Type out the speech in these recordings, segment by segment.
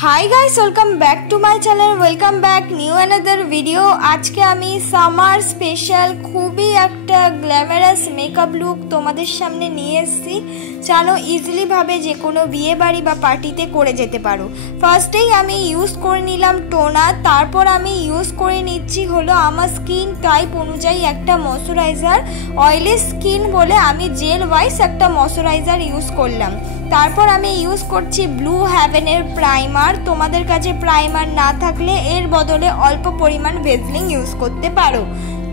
High guys welcome back to my channel welcome back new another video. आज के आमी सामार स्पेशल खूबी एक ग्लैमारास मेकअप लुक तोमादेर सामने निये एसेछि। चलो इजिली भावे जे कोनो बिये बाड़ी बा पार्टीते करे जेते पारो। फार्स्टेई आमी यूज करे निलाम टोनार, तारपर आमी यूज करे निচ্ছি हलो आमार स्किन टाइप अनुयायी एकटा मयश्चाराइजार। ऑयली स्किन बोले आमी जेल वाइज एकटा मयश्चाराइजार यूज करलाम। तारपर आमी यूज करছি ब्लू हेवेনের प्राइमार। তোমাদের কাছে প্রাইমার না থাকলে এর বদলে অল্প পরিমাণ ভেজলিং ইউজ করতে পারো।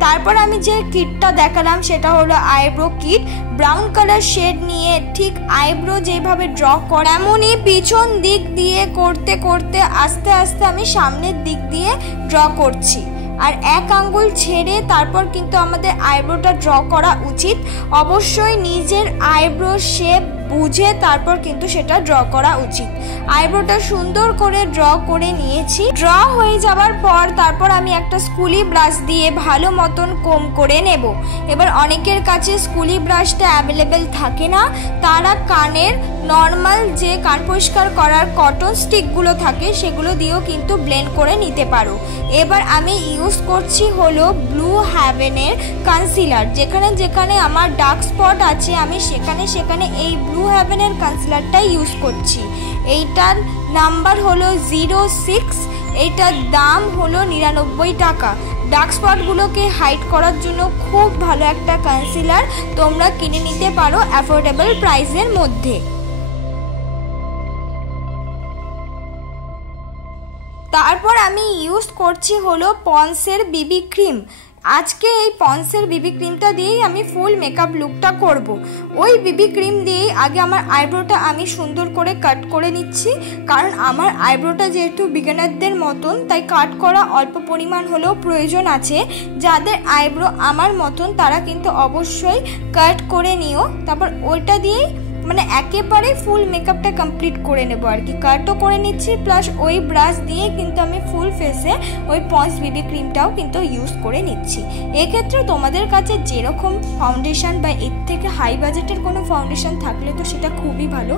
তারপর আমি যে কিটটা দেখালাম সেটা হলো eyebrow kit. Brown colour shade নিয়ে ঠিক আইব্রো যেভাবে ড্র করে এমনই পিছন দিক দিয়ে করতে করতে আস্তে আস্তে আমি সামনের দিক দিয়ে ড্র করছি। আর এক আঙ্গুল ছেড়ে তারপর কিন্তু আমাদের আইব্রোটা ড্র করা উচিত। অবশ্যই নিজের আইব্রো শেপ বুঝে তারপর কিন্তু সেটা ড্র করা উচিত। আইব্রোটা সুন্দর করে ড্র করে নিয়েছি। ড্র হয়ে যাবার পর তারপর আমি একটা স্কুলি ব্রাশ দিয়ে ভালো মতন কোম করে নেব। এবার অনেকের কাছে স্কুলি ব্রাশটা অ্যাভেলেবেল থাকে না, তারা কানের নর্মাল যে কান পরিষ্কার করার কটন স্টিকগুলো থাকে সেগুলো দিয়েও কিন্তু ব্লেন্ড করে নিতে পারো। এবার আমি ইউজ করছি হলো ব্লু হেভেনের কনসিলার। যেখানে যেখানে আমার ডার্ক স্পট আছে আমি সেখানে সেখানে এই ব্লু হেভেনের কনসিলারটা ইউজ করছি। এইটার নাম্বার হলো 06, এইটার দাম হলো 99 টাকা। ডার্ক স্পটগুলোকে হাইড করার জন্য খুব ভালো একটা কনসিলার, তোমরা কিনে নিতে পারো অ্যাফোর্ডেবল প্রাইসের মধ্যে। তারপর আমি ইউজ করছি হলো পন্সের বিবি ক্রিম। আজকে এই পন্সের বিবি ক্রিমটা দিয়েই আমি ফুল মেকআপ লুকটা করব। ওই বিবি ক্রিম দিয়েই আগে আমার আইব্রোটা আমি সুন্দর করে কাট করে নিচ্ছি, কারণ আমার আইব্রোটা যেহেতু বিগিনারদের মতন তাই কাট করা অল্প পরিমাণ হলেও প্রয়োজন আছে। যাদের আইব্রো আমার মতন তারা কিন্তু অবশ্যই কাট করে নিও। তারপর ওইটা দিয়েই মানে একেবারে ফুল মেকআপটা কমপ্লিট করে নেব আর কি। কাটও করে নিচ্ছি প্লাস ওই ব্রাশ দিয়ে কিন্তু আমি ফুল ফেসে ওই পন্স বিবি ক্রিমটাও কিন্তু ইউজ করে নিচ্ছি। এক্ষেত্রে তোমাদের কাছে যেরকম ফাউন্ডেশন বা এর থেকে হাই বাজেটের কোনো ফাউন্ডেশন থাকলে তো সেটা খুবই ভালো,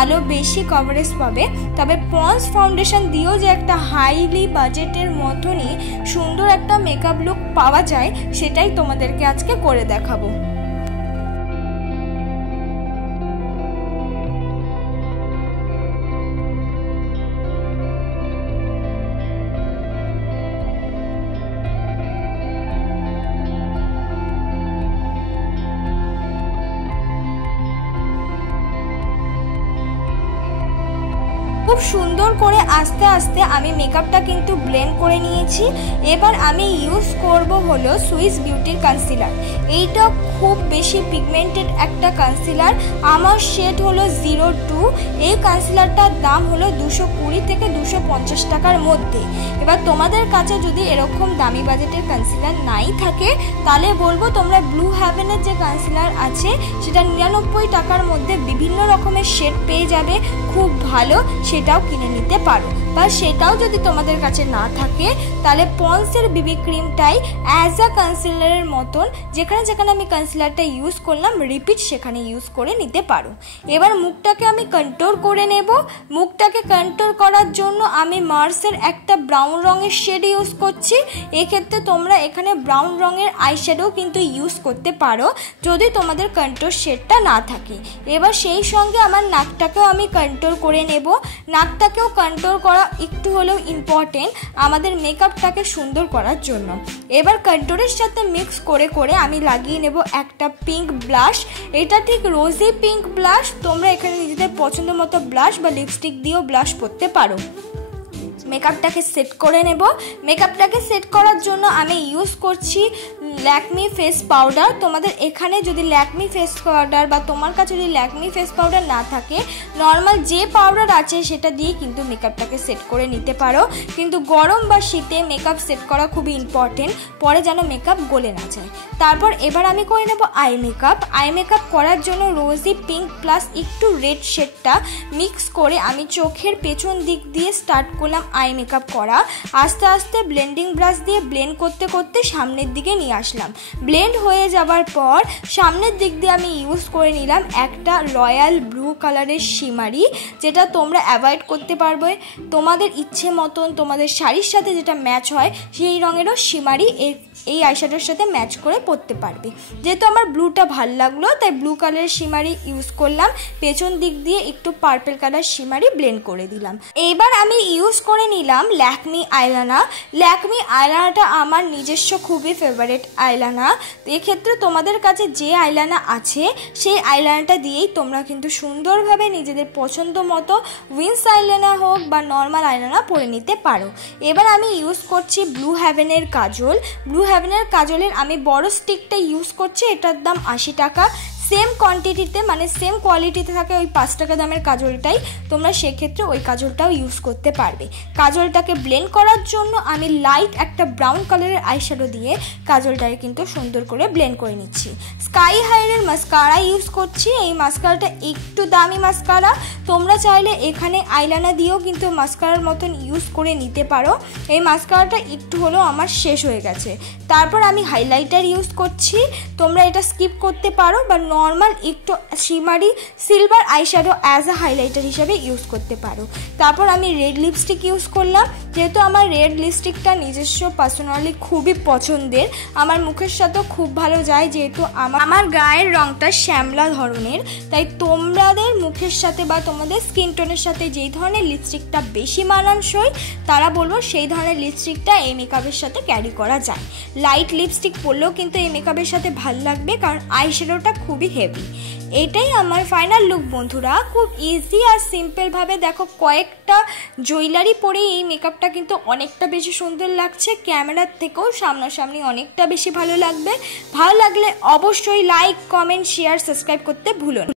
আলো বেশি কভারেজ পাবে। তবে পন্স ফাউন্ডেশন দিয়েও যে একটা হাইলি বাজেটের মতনই সুন্দর একটা মেকআপ লুক পাওয়া যায় সেটাই তোমাদেরকে আজকে করে দেখাবো। খুব সুন্দর করে আস্তে আস্তে আমি মেকআপটা কিন্তু ব্লেন্ড করে নিয়েছি। এবার আমি ইউজ করব হলো সুইস বিউটির কনসিলার। এইটা খুব বেশি পিগমেন্টেড একটা কনসিলার, আমার শেড হলো 02। এই কনসিলারটার দাম হলো 220 থেকে 250 টাকার মধ্যে। এবার তোমাদের কাছে যদি এরকম দামি বাজেটের কনসিলার নাই থাকে তাহলে বলবো তোমরা ব্লু হেভেনের যে কনসিলার আছে সেটা 99 টাকার মধ্যে বিভিন্ন রকমের শেড পেয়ে যাবে, খুব ভালো, সেটাও কিনে নিতে পারো। বা সেটাও যদি তোমাদের কাছে না থাকে তাহলে পন্সের বিবি ক্রিমটাই অ্যাজ আ কনসিলারের মতন যেখানে যেখানে আমি কনসিলারটা ইউজ করলাম রিপিট সেখানে ইউজ করে নিতে পারো। এবার মুখটাকে আমি কন্ট্রোল করে নেব। মুখটাকে কন্ট্রোল করার জন্য আমি মার্সের একটা ব্রাউন রঙের শেড ইউজ করছি। এক্ষেত্রে তোমরা এখানে ব্রাউন রঙের আইশ্যাডো কিন্তু ইউজ করতে পারো যদি তোমাদের কন্ট্রোল শেডটা না থাকে। এবার সেই সঙ্গে আমার নাকটাকেও আমি কন্ট্রোল করে নেব। নাকটাকেও কন্ট্রোল করা একটু হলেও ইম্পর্টেন্ট আমাদের মেকআপটাকে সুন্দর করার জন্য। এবার কন্ট্রোলের সাথে মিক্স করে করে আমি লাগিয়ে নেব একটা পিঙ্ক ব্লাশ। এটা ঠিক রোজি পিঙ্ক ব্লাশ, তোমরা এখানে নিজেদের পছন্দ মতো ব্লাশ বা লিপস্টিক দিয়েও ব্লাশ করতে পারো। মেকআপটাকে সেট করে নেব। মেকআপটাকে সেট করার জন্য আমি ইউজ করছি ল্যাকমি ফেস পাউডার। তোমাদের এখানে যদি ল্যাকমি ফেস পাউডার বা তোমার কাছে যদি ল্যাকমি ফেস পাউডার না থাকে নর্মাল যে পাউডার আছে সেটা দিয়ে কিন্তু মেকআপটাকে সেট করে নিতে পারো। কিন্তু গরম বা শীতে মেকআপ সেট করা খুবই ইম্পর্টেন্ট, পরে যেন মেকআপ গলে না যায়। তারপর এবার আমি করে নেব আই মেকআপ। আই মেকআপ করার জন্য রোজি পিঙ্ক প্লাস একটু রেড শেডটা মিক্স করে আমি চোখের পেছন দিক দিয়ে স্টার্ট করলাম আই মেকআপ করা। আস্তে আস্তে ব্লেন্ডিং ব্রাশ দিয়ে ব্লেন্ড করতে করতে সামনের দিকে নিয়ে আসলাম। ব্লেন্ড হয়ে যাবার পর সামনের দিক দিয়ে আমি ইউজ করে নিলাম একটা রয়্যাল ব্লু কালারের শিমারি, যেটা তোমরা অ্যাভয়েড করতে পারবে। তোমাদের ইচ্ছে মতন তোমাদের শাড়ির সাথে যেটা ম্যাচ হয় সেই রঙেরও শিমারি এই আইশ্যাডোর সাথে ম্যাচ করে পরতে পারবে। যেহেতু আমার ব্লুটা ভালো লাগলো তাই ব্লু কালারের শিমারি ইউজ করলাম। পেছন দিক দিয়ে একটু পার্পল কালার শিমারি ব্লেন্ড করে দিলাম। এবার আমি ইউজ করে নিলাম ল্যাকমি আইলাইনার। ল্যাকমি আইলাইনারটা আমার নিজস্ব খুবই ফেভারিট আইলাইনার। এক্ষেত্রে তোমাদের কাছে যে আইলাইনার আছে সেই আইলাইনারটা দিয়েই তোমরা কিন্তু সুন্দরভাবে নিজেদের পছন্দ মতো উইন্স আইলাইনার হোক বা নর্মাল আইলাইনার পরে নিতে পারো। এবার আমি ইউজ করছি ব্লু হেভেনের কাজল। ব্লু হেভেনের কাজলের আমি বড় স্টিকটা ইউজ করছি, এটার দাম 80 টাকা। সেম কোয়ান্টিটিতে মানে সেম কোয়ালিটিতে থাকে ওই 5 টাকা দামের কাজলটাই, তোমরা সেক্ষেত্রে ওই কাজলটাও ইউজ করতে পারবে। কাজলটাকে ব্লেন্ড করার জন্য আমি লাইট একটা ব্রাউন কালারের আইশ্যাডো দিয়ে কাজলটাকে কিন্তু সুন্দর করে ব্লেন্ড করে নিচ্ছি। স্কাই হাইয়ের মাস্কারা ইউজ করছি। এই মাস্কারাটা একটু দামি মাস্কারা, তোমরা চাইলে এখানে আইলাইনার দিয়েও কিন্তু মাস্কারার মতন ইউজ করে নিতে পারো। এই মাস্কারাটা একটু হলেও আমার শেষ হয়ে গেছে। তারপর আমি হাইলাইটার ইউজ করছি, তোমরা এটা স্কিপ করতে পারো বা নর্মাল একটু শিমারি silver eyeshadow as a highlighter হিসাবে ইউজ করতে পারো। তারপর আমি রেড লিপস্টিক ইউজ করলাম, যেহেতু আমার রেড লিপস্টিকটা নিজস্ব পার্সোনালি খুবই পছন্দের, আমার মুখের সাথেও খুব ভালো যায়। যেহেতু আমার গায়ের রঙটা শ্যামলা ধরনের, তাই তোমাদের মুখের সাথে বা তোমাদের স্কিন টোনের সাথে যেই ধরনের লিপস্টিকটা বেশি মানানসই তারা বলবো সেই ধরনের লিপস্টিকটা এই মেকআপের সাথে ক্যারি করা যায়। লাইট লিপস্টিক পরলেও কিন্তু এই মেকআপের সাথে ভালো লাগবে, কারণ আইশ্যাডোটা খুবই হেভি। এটাই আমার ফাইনাল লুক বন্ধুরা। খুব ইজি আর সিম্পলভাবে দেখো কয়েকটা জুয়েলারি পরে এই মেকআপটা কিন্তু অনেকটা বেশি সুন্দর লাগছে, ক্যামেরার থেকেও সামনাসামনি অনেকটা বেশি ভালো লাগবে। ভালো লাগলে অবশ্যই লাইক, কমেন্ট, শেয়ার, সাবস্ক্রাইব করতে ভুলো না।